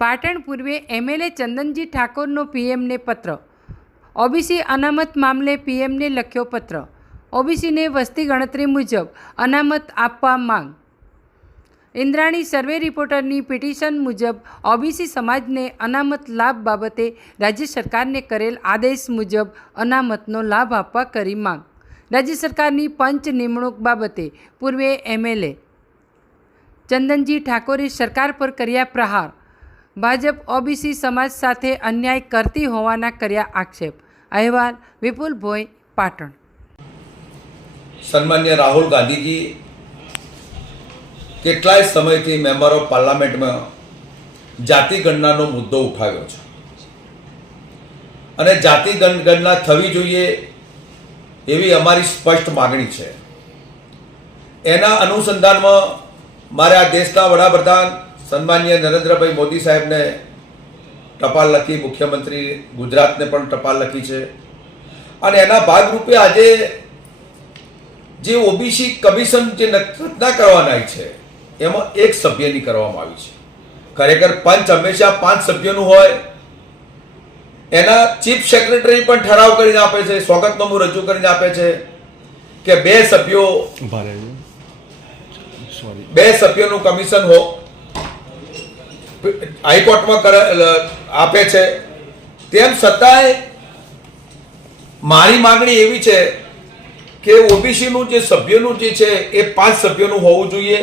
પાટણ પૂર્વે એમએલએ ચંદનજી ઠાકોરનો પીએમને પત્ર. ઓબીસી અનામત મામલે પીએમને લખ્યો પત્ર. ઓબીસીને વસ્તી ગણતરી મુજબ અનામત આપવા માંગ. ઇન્દ્રાણી સર્વે રિપોર્ટરની પિટિશન મુજબ ઓબીસી સમાજને અનામત લાભ બાબતે રાજ્ય સરકારને કરેલ આદેશ મુજબ અનામતનો લાભ આપવા કરી માંગ. રાજ્ય સરકારની પંચ નિમણૂક બાબતે પૂર્વે એમએલએ ચંદનજી ઠાકોરે સરકાર પર કર્યા પ્રહાર. ભાજપ ઓબીસી સમાજ સાથે અન્યાય કરતી હોવાના કર્યા આક્ષેપ. અહેવાલ વિપુલ ભોઈ, પાટણ. સન્માન્ય રાહુલ ગાંધીજી, કેટલાય સમયથી મેમ્બર ઓફ પાર્લામેન્ટમાં જાતિ ગણનાનો મુદ્દો ઉઠાવ્યો છે. અને જાતિ ગણ- ગણના થવી જોઈએ એવી અમારી સ્પષ્ટ માગણી છે. એના અનુસંધાનમાં મારે આ દેશના વડાપ્રધાન સન્માન્ય નરેન્દ્રભાઈ મોદી સાહેબને ટપાલ લખી મુખ્યમંત્રી ગુજરાતને પણ ટપાલ લખી છે. અને એના ભાગરૂપે આજે જે ઓબીસી કમિશન જે રચના કરવાના છે એમાં એક સભ્યની કરવામાં આવી છે. ખરેખર પંચ હંમેશા પાંચ સભ્યોનું હોય. એના ચીફ સેક્રેટરી પણ ઠરાવ કરીને આપે છે સ્વાગતનામું રજૂ કરીને આપે છે કે બે સભ્યો બે સભ્યોનું કમિશન હો હાઈકોર્ટમાં કરે આપે છે. તેમ છતાંય મારી માગણી એવી છે કે ઓબીસીનું જે સભ્યોનું જે છે એ પાંચ સભ્યોનું હોવું જોઈએ.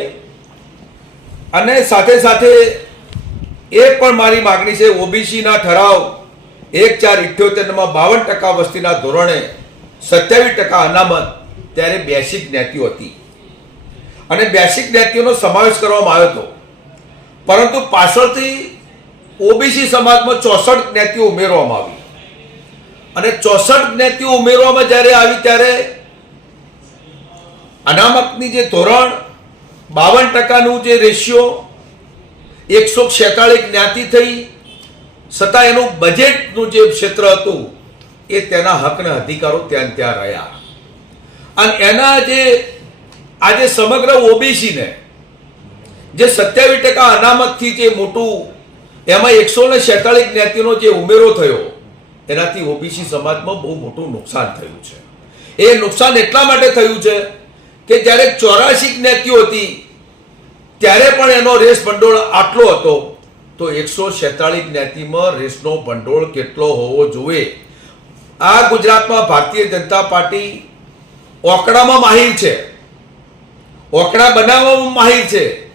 અને સાથે સાથે એ પણ મારી માંગણી છે ઓબીસીના ઠરાવ એક ચાર ઇઠ્યોતેરમાં બાવન ટકા વસ્તીના ધોરણે સત્યાવીસ ટકા અનામત ત્યારે બેસિક જ્ઞાતિઓ હતી. અને બેસિક જ્ઞાતિઓનો સમાવેશ કરવામાં આવ્યો હતો. પરંતુ પાછળથી ઓબીસી સમાજમાં ચોસઠ જ્ઞાતિઓ ઉમેરવામાં આવી. અને ચોસઠ જ્ઞાતિઓ ઉમેરવામાં જ્યારે આવી ત્યારે અનામતની જે ધોરણ, બાવન ટકાનું જે રેશિયો એકસો છેતાળીસ જ્ઞાતિ થઈ, છતાં એનું બજેટનું જે ક્ષેત્ર હતું, એ તેના હકના અધિકારો ત્યાં ત્યાં રહ્યા. અને એના જે આજે સમગ્ર ઓબીસીને જે સત્યાવીસ ટકા અનામતથી જે મોટું, એમાં એકસો ને છેતાળીસ જ્ઞાતિનો જે ઉમેરો થયો, એનાથી ઓબીસી સમાજમાં બહુ મોટું નુકસાન થયું છે. એ નુકસાન એટલા માટે થયું છે કે જ્યારે ચોરાશી જ્ઞાતિઓ હતી, ત્યારે પણ એનો રેસ ભંડોળ આટલો હતો, તો એકસો છેતાળીસ જ્ઞાતિમાં રેસનો ભંડોળ કેટલો હોવો જોઈએ? આ ગુજરાતમાં ભારતીય જનતા પાર્ટી ઓકડામાં માહિર છે. ઓકડા બનાવવામાં માહિર છે.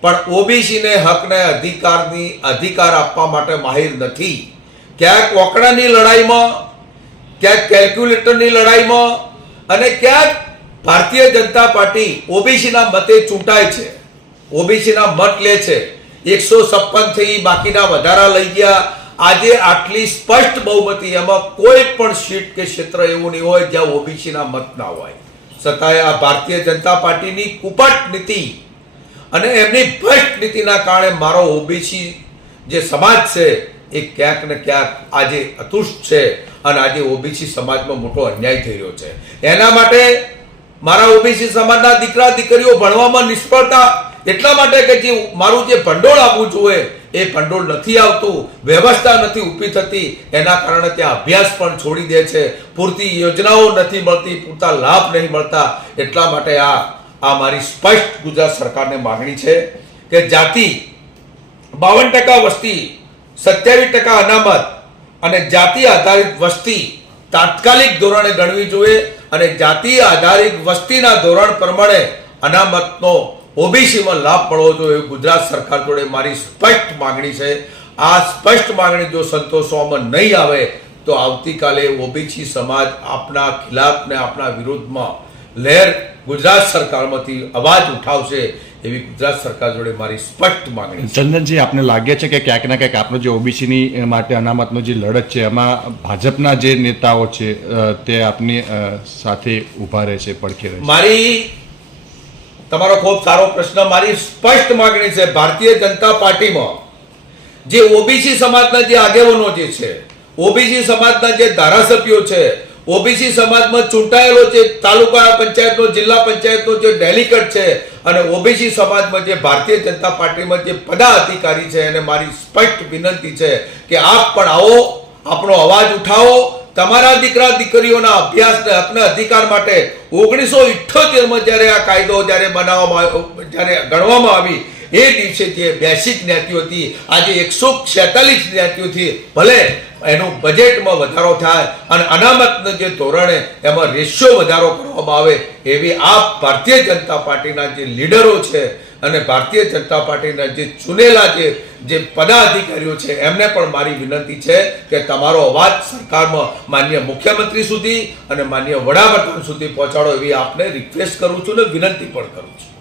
પણ ઓબીસીને હકને અધિકારની અધિકાર આપવા માટે માહિર નથી. ક્યાંક ઓકડાની લડાઈમાં, ક્યાંક કેલ્ક્યુલેટરની લડાઈમાં અને ક્યાંક ભારતીય જનતા પાર્ટી ઓબીસીના મતે ચૂંટાય છે. ઓબીસીના મત લે છે. એકસો છપ્પનથી બાકીના વધારા લઈ ગયા. આજે આટલી સ્પષ્ટ બહુમતી એમાં કોઈ પણ સીટ કે ક્ષેત્ર એવું નહીં હોય જ્યાં ઓબીસીના મત ના હોય. છતાંય આ ભારતીય જનતા પાર્ટીની કુપટ નીતિ અને એમની ભ્રષ્ટ નીતિના કારણે મારો ઓબીસી જે સમાજ છે, એ ક્યાંક ને ક્યાંક આજે અતુષ્ટ છે અને આજે ઓબીસી સમાજમાં મોટો અન્યાય થઈ રહ્યો છે. એના માટે મારા ઓબીસી સમાજના દીકરા દીકરીઓ ભણવામાં નિષ્ફળતા એટલા માટે કે જે મારું જે ભંડોળ આપવું જોઈએ, એ ભંડોળ નથી આવતું, વ્યવસ્થા નથી ઊભી થતી, એના કારણે ત્યાં અભ્યાસ પણ છોડી દે છે, પૂરતી યોજનાઓ નથી મળતી, પૂરતા લાભ નહીં મળતા, એટલા માટે આ આ મારી સ્પષ્ટ ગુજરાત સરકારને માગણી છે કે જાતિ બાવન ટકા વસ્તી, સત્યાવીસ ટકા અનામત અને જાતિ આધારિત વસ્તી તાત્કાલિક ધોરણે ગણવી જોઈએ અને જાતિ આધારિત વસ્તીના ધોરણ પ્રમાણે અનામતનો ઓબીસીમાં લાભ મળવો જોઈએ ગુજરાત સરકાર જોડે મારી સ્પષ્ટ માગણી છે. આ સ્પષ્ટ માગણી જો સંતોષવામાં નહીં આવે તો આવતીકાલે ઓબીસી સમાજ આપના ખિલાફ ને આપના વિરોધમાં લહેર ગુજરાત સરકારમાંથી અવાજ ઉઠાવશે એવી ગુજરાત સરકાર જોડે મારી સ્પષ્ટ માંગણી ચંદનજી આપને લાગે છે કે ક્યાંક ના ક્યાંક આપનો જે ઓબીસીની માટે અનામતનો જે લડત છે એમાં ભાજપના જે નેતાઓ છે તે આપની સાથે ઊભા રહે છે પડખે રહે મારી તમારો ખૂબ સારો પ્રશ્ન મારી સ્પષ્ટ માંગણી છે ભારતીય જનતા પાર્ટીમાં જે ઓબીસી સમાજના જે આગેવાનો જે છે ઓબીસી સમાજના જે ધારાસભ્યો છે ઓબીસી સમાજમાં ચૂંટાયેલો છે, તાલુકા પંચાયતનો, જિલ્લા પંચાયતનો જે ડેલિકેટ છે અને ઓબીસી સમાજમાં જે ભારતીય જનતા પાર્ટીમાં જે પદાધિકારી છે એને મારી સ્પષ્ટ વિનંતી છે કે આપ પણ આવો આપણો અવાજ ઉઠાવો. તમારા દીકરા દીકરીઓના અભ્યાસને હકના અધિકાર માટે ઓગણીસો ઇઠ્ઠોતેરમાં જ્યારે આ કાયદો જ્યારે બનાવવામાં આવ્યો, જ્યારે ગણવામાં આવી એ દિવસે જે બેસિક જ્ઞાતિઓ હતી આજે એકસો છેતાલીસ જ્ઞાતિઓથી ભલે એનું બજેટમાં વધારો થાય અને અનામતના જે ધોરણે એમાં રેશિયો વધારો કરવામાં આવે, એવી આ ભારતીય જનતા પાર્ટીના જે લીડરો છે અને ભારતીય જનતા પાર્ટીના જે ચૂનેલા જે જે પદાધિકારીઓ છે, એમને પણ મારી વિનંતી છે કે તમારો અવાજ સરકારમાં માન્ય મુખ્યમંત્રી સુધી અને માન્ય વડાપ્રધાન સુધી પહોંચાડો એવી આપને રિક્વેસ્ટ કરું છું અને વિનંતી પણ કરું છું.